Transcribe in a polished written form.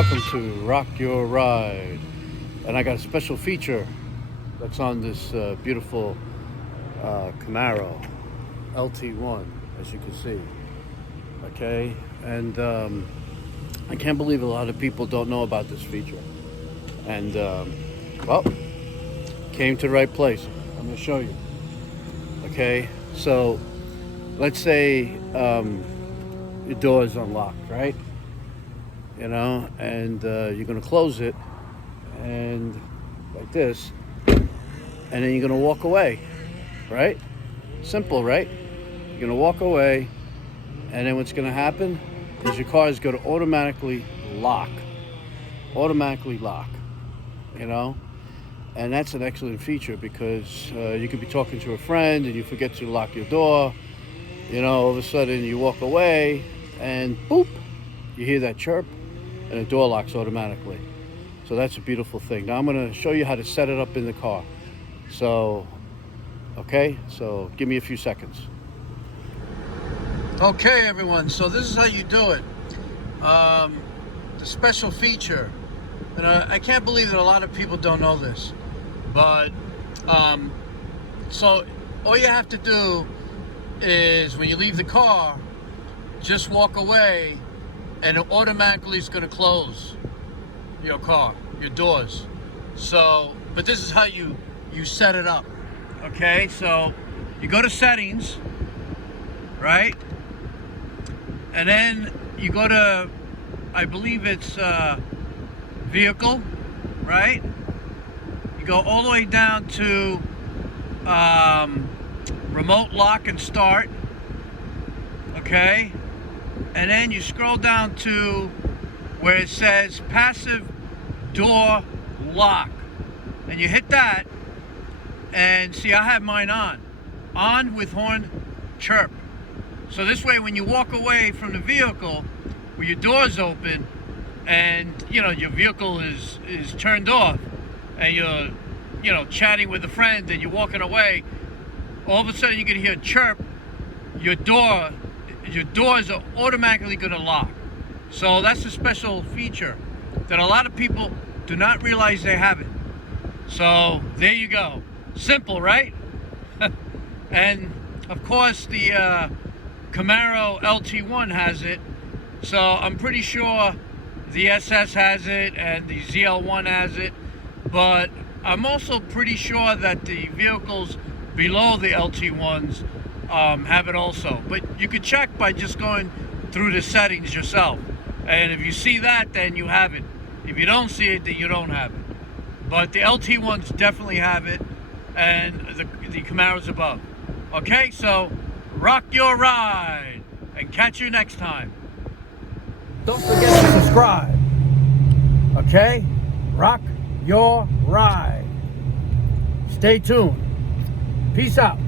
welcome to Rock Your Ride. And I got a special feature that's on this beautiful Camaro LT1, as you can see. Okay, and I can't believe a lot of people don't know about this feature. And well, came to the right place. I'm going to show you. Okay, so let's say your door is unlocked, right? You know, and you're going to close it, and like this, and then you're going to walk away, right? Simple, right? You're going to walk away, and then what's going to happen is your car is going to automatically lock, you know? And that's an excellent feature because you could be talking to a friend and you forget to lock your door. You know, all of a sudden you walk away and boop, you hear that chirp and the door locks automatically. So that's a beautiful thing. Now I'm gonna show you how to set it up in the car. So, okay, so give me a few seconds. Okay, everyone, so this is how you do it. The special feature, and I can't believe that a lot of people don't know this, but so all you have to do is when you leave the car, just walk away and it automatically is going to close your car, your doors. So, but this is how you set it up. Okay, so you go to settings, right? And then you go to, I believe it's vehicle, right? You go all the way down to remote lock and start, okay? And then you scroll down to where it says passive door lock, and you hit that, and see, I have mine on with horn chirp. So this way when you walk away from the vehicle with your doors open and you know your vehicle is turned off and you're chatting with a friend and you're walking away, all of a sudden you can hear a chirp, your doors are automatically going to lock. So that's a special feature that a lot of people do not realize they have it. So there you go. Simple, right? And of course the Camaro LT1 has it. So I'm pretty sure the SS has it and the ZL1 has it. But I'm also pretty sure that the vehicles below the LT1s have it also. But you can check by just going through the settings yourself. And if you see that, then you have it. If you don't see it, then you don't have it. But the LT1s definitely have it, and the Camaros above. Okay, so rock your ride, and catch you next time. Don't forget to subscribe. Okay? Rock your ride. Stay tuned. Peace out.